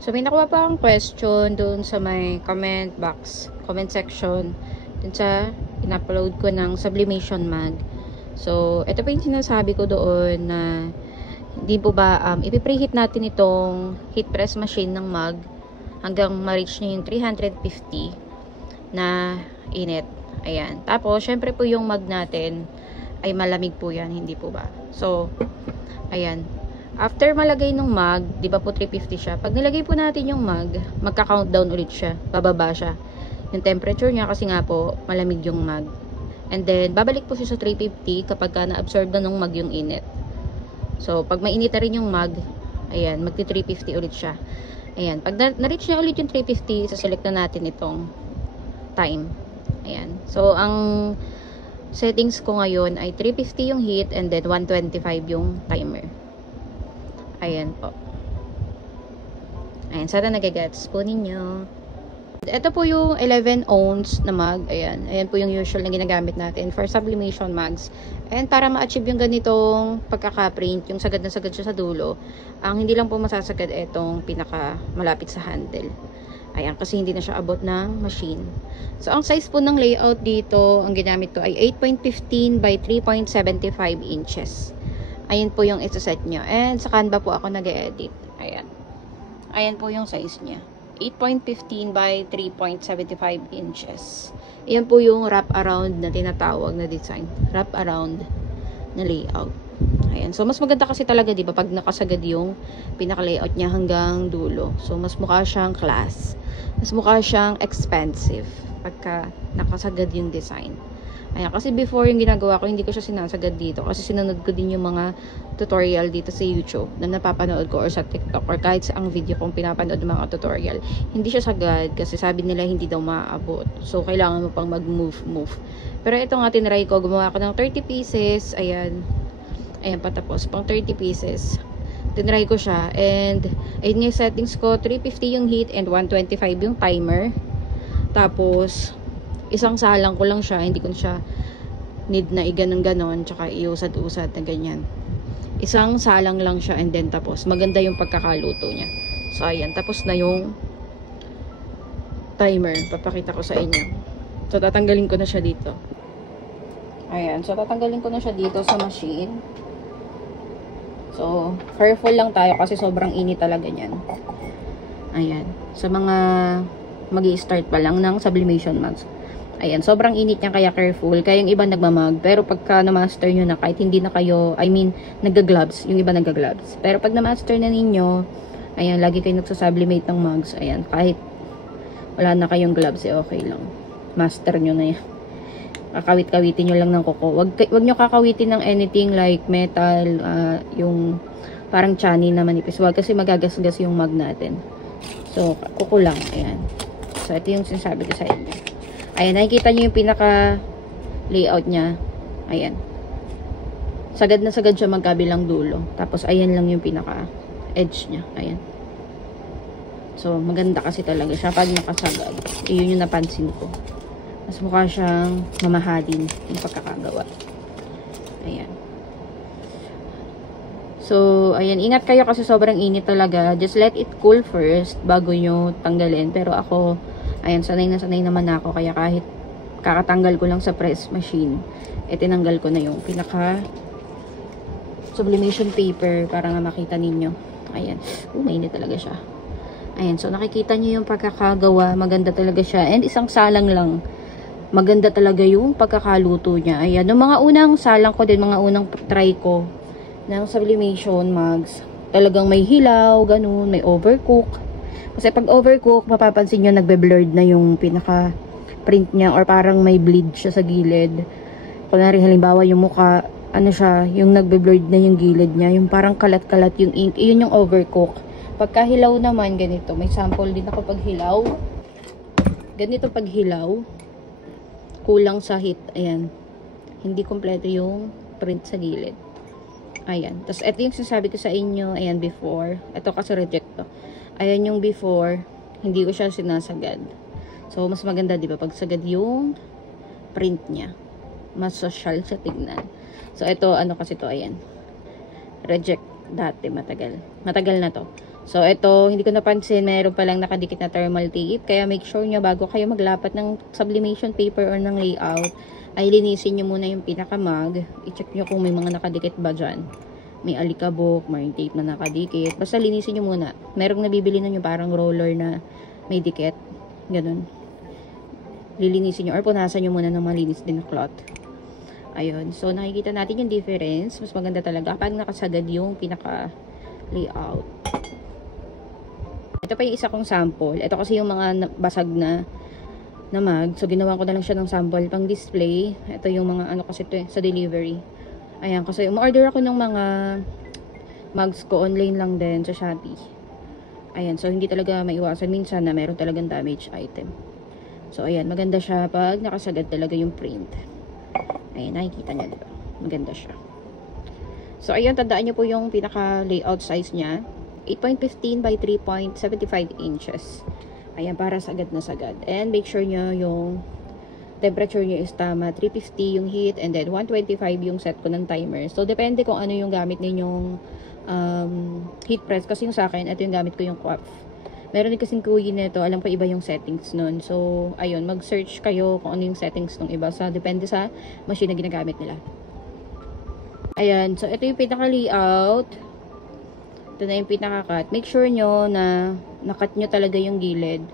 So, may nakuha pa akong question dun sa may comment box, comment section, dun sa in-upload ko ng sublimation mag. So, ito pa yung sinasabi ko doon na hindi po ba, ipipreheat natin itong heat press machine ng mag hanggang ma-reach niya yung 350 na init. Ayan. Tapos, syempre po yung mag natin ay malamig po yan, hindi po ba? So, ayan. After malagay ng mag, di ba po 350 siya? Pag nilagay po natin yung mag, magka-countdown ulit siya. Bababa siya. Yung temperature niya kasi nga po, malamig yung mag. And then, babalik po siya sa 350 kapag na-absorb na ng mag yung init. So, pag mainit na rin yung mag, ayan, magti-350 ulit siya. Ayan, pag na-reach niya ulit yung 350, saselect na natin itong time. Ayan. So, ang settings ko ngayon ay 350 yung heat and then 125 yung timer. Ayan po. Ayan, sana nagagets po ninyo. Ito po yung 11 ounce na mag. Ayan. Ayan po yung usual na ginagamit natin for sublimation mags. And para ma-achieve yung ganitong pagkaka-print, yung sagad na sagad siya sa dulo, ang hindi lang po masasagad itong pinaka malapit sa handle. Ayan, kasi hindi na siya abot ng machine. So, ang size po ng layout dito, ang ginamit ko ay 8.15 by 3.75 inches. Ayan po yung isa-set nyo. And sa Canva po ako nag-edit. Ayan. Ayan po yung size niya. 8.15 by 3.75 inches. Ayan po yung wrap around na tinatawag na design. Wrap around na layout. Ayan. So, mas maganda kasi talaga, di ba, pag nakasagad yung pinaka-layout niya hanggang dulo. So, mas mukha siyang class. Mas mukha siyang expensive pagka nakasagad yung design. Ayan, kasi before yung ginagawa ko, hindi ko siya sinasagad dito. Kasi sinunod ko din yung mga tutorial dito sa YouTube na napapanood ko or sa TikTok or kahit sa ang video kong pinapanood ng mga tutorial. Hindi siya sagad kasi sabi nila hindi daw maaabot. So, kailangan mo pang mag-move. Pero ito nga, tinry ko. Gumawa ko ng 30 pieces. Ayan. Ayan, patapos. Pang 30 pieces. Tinry ko siya. And, ayun yung settings ko. 350 yung heat and 125 yung timer. Tapos, isang salang ko lang siya, hindi ko siya need na iganon-ganon, tsaka iusad-usad na ganyan. Isang salang lang siya and then tapos, maganda yung pagkakaluto niya. So, ayan, tapos na yung timer. Papakita ko sa inyo. So, tatanggalin ko na siya dito. Ayan, so tatanggalin ko na siya dito sa machine. So, careful lang tayo kasi sobrang init talaga niyan. Ayan, sa mga magi-start pa lang ng sublimation mags. Ayan, sobrang init niya kaya careful. Kaya yung iba nagmamag. Pero pagka na-master nyo na, kahit hindi na kayo, nagga-gloves. Yung iba nagga-gloves. Pero pag na-master na ninyo, ayan, lagi kayo nagsasublimate ng mugs. Ayan, kahit wala na kayong gloves, okay lang. Master nyo na yan. Kakawit-kawitin nyo lang ng kuko. Wag nyo kakawitin ng anything like metal, yung parang chani na manipis. Wag kasi magagasgas yung mug natin. So, kuko lang. Ayan. So, ito yung sinasabi ko sa inyo. Ayan, nakikita nyo yung pinaka layout niya. Ayan. Sagad na sagad siya magkabilang dulo. Tapos, ayan lang yung pinaka edge niya. Ayan. So, maganda kasi talaga siya pag nakasagad. Iyon yung napansin ko. Mas mukha siyang mamahalin yung pagkakagawa. Ayan. So, ayan. Ingat kayo kasi sobrang init talaga. Just let it cool first bago nyo tanggalin. Pero ako, ayan, sanay na sanay naman ako. Kaya kahit kakatanggal ko lang sa press machine, tinanggal ko na yung pinaka sublimation paper para nga makita ninyo. Ayan. Mainit talaga siya. Ayan. So, nakikita nyo yung pagkakagawa. Maganda talaga siya. And isang salang lang. Maganda talaga yung pagkakaluto niya. Ayan. Yung mga unang salang ko din, mga unang try ko ng sublimation mugs, talagang may hilaw, ganun, may overcook. Kasi pag overcook, mapapansin nyo, nagbe-blurred na yung pinaka print niya or parang may bleed siya sa gilid. Kunwari, halimbawa, yung mukha, ano siya, yung nagbe-blurred na yung gilid niya, yung parang kalat-kalat yung ink, yun yung overcook. Pagka hilaw naman, ganito, may sample din ako pag hilaw. Ganito pag hilaw, kulang sa heat, ayan. Hindi kompleto yung print sa gilid. Ayan. Tapos, ito yung sinasabi ko sa inyo, ayan, before. Ito kasi reject to. Ayan yung before, hindi ko siya sinasagad. So, mas maganda, di ba? Pag sagad yung print niya. Mas social sa tignan. So, ito, ano kasi to, ayan. Reject dati, matagal. Matagal na to. So, ito, hindi ko napansin, mayroon palang nakadikit na thermal tape. Kaya make sure nyo, bago kayo maglapat ng sublimation paper or ng layout, ay linisin nyo muna yung pinaka-mug. I-check nyo kung may mga nakadikit ba dyan. May alikabok, may tape na nakadikit. Basta linisin nyo muna. Merong nabibili na nyo parang roller na may dikit. Ganun. Lilinisin nyo or punasan nyo muna ng malinis din na cloth. Ayun. So, nakikita natin yung difference. Mas maganda talaga kapag nakasagad yung pinaka-layout. Ito pa yung isa kong sample. Ito kasi yung mga basag na mug. So, ginawa ko na lang siya ng sample pang display. Ito yung mga ano kasi ito sa delivery. Ayan. Kasi umorder ako ng mga mugs ko online lang din sa Shopee. Ayan. So, hindi talaga maiwasan minsan na meron talagang damage item. So, ayan. Maganda siya pag nakasagad talaga yung print. Ayan. Nakikita niya, diba? Maganda siya. So, ayan. Tandaan niyo po yung pinaka-layout size niya. 8.15 by 3.75 inches. Ayan, para sagad na sagad. And make sure nyo yung temperature nyo is tama. 350 yung heat and then 125 yung set ko ng timer. So, depende kung ano yung gamit ninyong heat press. Kasi yung sa akin, ito yung gamit ko yung QAF. Meron din kasing kuyi nito. Alam ko iba yung settings nun. So, ayun, mag-search kayo kung ano yung settings ng iba. So, depende sa machine na ginagamit nila. Ayan, so ito yung pinaka-layout. Ito na yung pinaka-cut. Make sure nyo na nakat nyo talaga yung gilid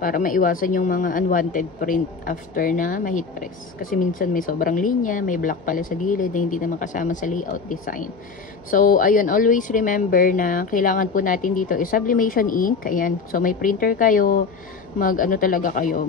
para maiwasan yung mga unwanted print after na ma-heat press. Kasi minsan may sobrang linya, may black pala sa gilid na hindi naman kasama sa layout design. So, ayun, always remember na kailangan po natin dito is sublimation ink. Ayan, so may printer kayo, mag-ano talaga kayo,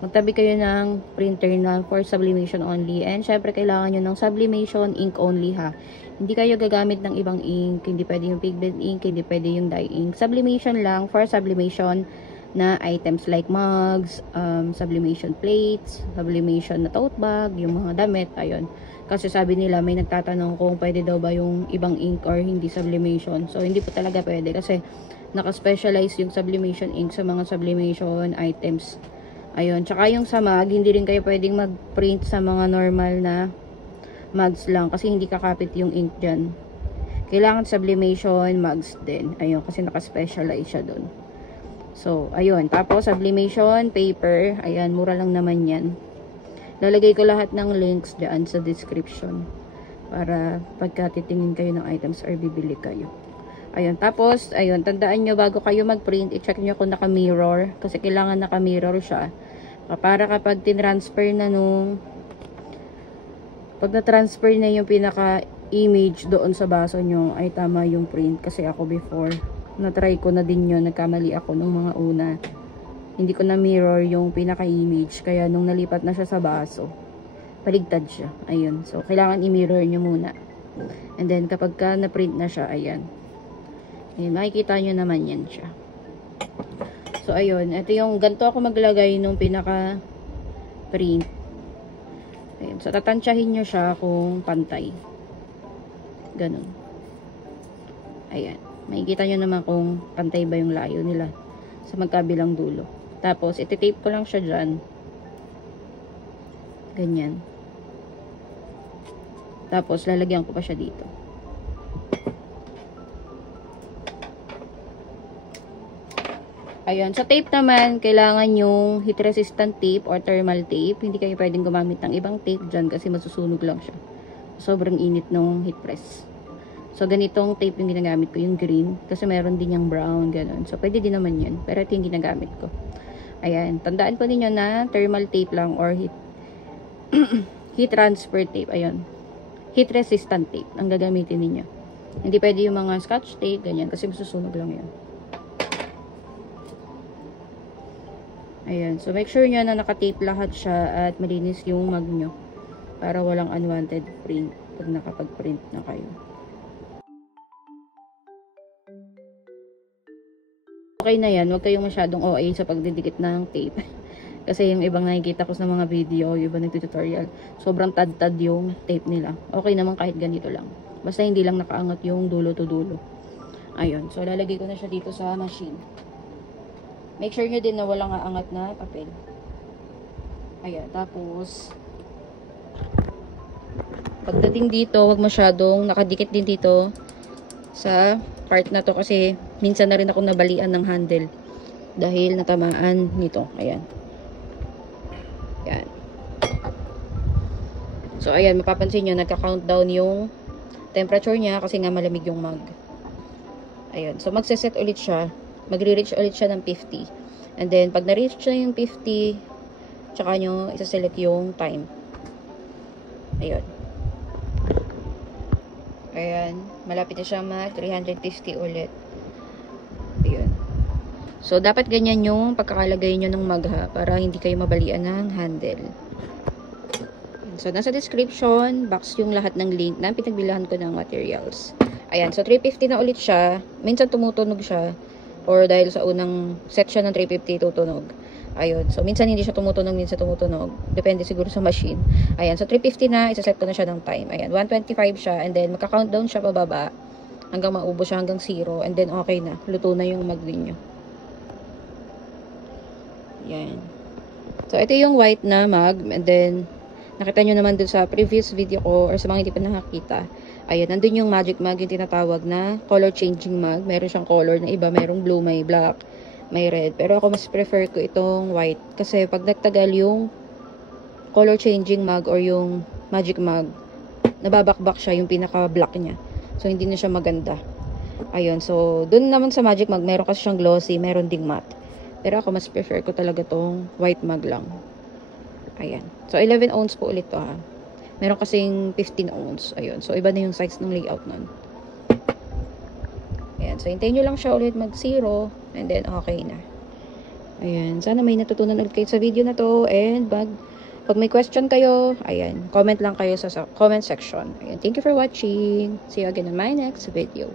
magtabi kayo ng printer na for sublimation only. And syempre, kailangan nyo ng sublimation ink only ha. Hindi kayo gagamit ng ibang ink. Hindi pwede yung pigment ink, hindi pwede yung dye ink. Sublimation lang for sublimation na items like mugs, sublimation plates, sublimation na tote bag, yung mga damit, ayun. Kasi sabi nila, may nagtatanong kung pwede daw ba yung ibang ink or hindi sublimation. So, hindi po talaga pwede kasi naka-specialize yung sublimation ink sa mga sublimation items. Ayun, tsaka yung sa mug, hindi rin kayo pwedeng mag-print sa mga normal na mugs lang kasi hindi kakapit yung ink dyan. Kailangan sublimation mugs din. Ayun, kasi naka-specialize siya dun. So, ayun. Tapos, sublimation paper. Ayan, mura lang naman yan. Lalagay ko lahat ng links dyan sa description para pagka titingin kayo ng items or bibili kayo. Ayun, tapos, ayun, tandaan nyo bago kayo mag-print, i-check nyo kung naka-mirror kasi kailangan naka-mirror siya. Para kapag tinransfer na pag na-transfer na yung pinaka-image doon sa baso nyo, ay tama yung print. Kasi ako before, na-try ko na din yun, nagkamali ako nung mga una. Hindi ko na-mirror yung pinaka-image, kaya nung nalipat na siya sa baso, paligtad siya. Ayun, so kailangan i-mirror nyo muna. And then, kapag ka na-print na siya, ayan. Ayun, makikita nyo naman yan siya. So, ayun, ito yung, ganito ako maglagay nung pinaka-print. Ayan. So, tatansyahin nyo siya kung pantay. Ganun. Ayan. Makikita nyo naman kung pantay ba yung layo nila sa magkabilang dulo. Tapos, iti-tape ko lang siya dyan. Ganyan. Tapos, lalagyan ko pa siya dito. Ayan. Sa tape naman, kailangan yung heat resistant tape or thermal tape. Hindi kayo pwedeng gumamit ng ibang tape dyan kasi masusunog lang siya. Sobrang init ng heat press. So, ganitong tape yung ginagamit ko, yung green. Kasi meron din yung brown, ganun. So, pwede din naman yan. Pero ito yung ginagamit ko. Ayan. Tandaan po ninyo na thermal tape lang or heat transfer tape. Ayan. Heat resistant tape ang gagamitin ninyo. Hindi pwede yung mga scotch tape, ganyan. Kasi masusunog lang yan. Ayan. So, make sure nyo na nakatape lahat siya at malinis yung mug nyo. Para walang unwanted print pag nakapag-print na kayo. Okay na yan. Huwag kayong masyadong OA sa pagdidikit ng tape. Kasi yung ibang nakikita ko sa mga video, yung ibang nagtututorial, sobrang tad-tad yung tape nila. Okay naman kahit ganito lang. Basta hindi lang nakaangat yung dulo to dulo. Ayun. So, lalagay ko na siya dito sa machine. Make sure nyo din na walang aangat na papel. Ayan. Tapos, pagdating dito, wag masyadong nakadikit din dito sa part na to kasi Minsan na rin ako nabalian ng handle dahil natamaan nito. Ayan. Ayan. So, ayan, mapapansin nyo, nagka-countdown yung temperature niya kasi nga malamig yung mug. Ayun. So, magse-set ulit siya. Magre-reach ulit siya ng 50. And then, pag na-reach na yung 50, tsaka nyo isa-select yung time. Ayun. Ayan. Malapit na siya mag 350 ulit. Ayun. So, dapat ganyan yung pagkakalagay nyo ng mug ha, para hindi kayo mabalian ng handle. So, nasa description box yung lahat ng link na pinagbilahan ko ng materials. Ayan, so 350 na ulit siya. Minsan tumutunog siya. Or dahil sa unang set siya ng 350, tutunog. Ayun, so minsan hindi siya tumutunog, minsan tumutunog. Depende siguro sa machine. Ayan, so 350 na, isa-set ko na siya ng time. Ayan, 125 siya. And then, magka-countdown siya pababa. Hanggang maubos siya hanggang 0. And then, okay na. Luto na yung mug ninyo. Ayan. So, ito yung white na mug. And then, nakita nyo naman dun sa previous video ko or sa mga hindi pa nakakita. Ayan, nandun yung magic mug, yung tinatawag na color changing mug. Meron siyang color na iba. Merong blue, may black, may red. Pero ako mas prefer ko itong white. Kasi pag nagtagal yung color changing mug or yung magic mug, nababakbak siya yung pinaka-black niya. So, hindi na siya maganda. Ayun, so, dun naman sa magic mug, meron kasi siyang glossy, meron ding matte. Pero ako mas prefer ko talaga tong white mug lang. Ayan. So, 11 ounce po ulit to ha. Meron kasing 15 ounce. Ayun. So, iba na yung size ng layout nun. Ayan. So, hintayin nyo lang siya ulit mag-0. And then, okay na. Ayan. Sana may natutunan ulit kayo sa video na to. And, pag may question kayo, ayan, comment lang kayo sa comment section. Ayan. Thank you for watching. See you again in my next video.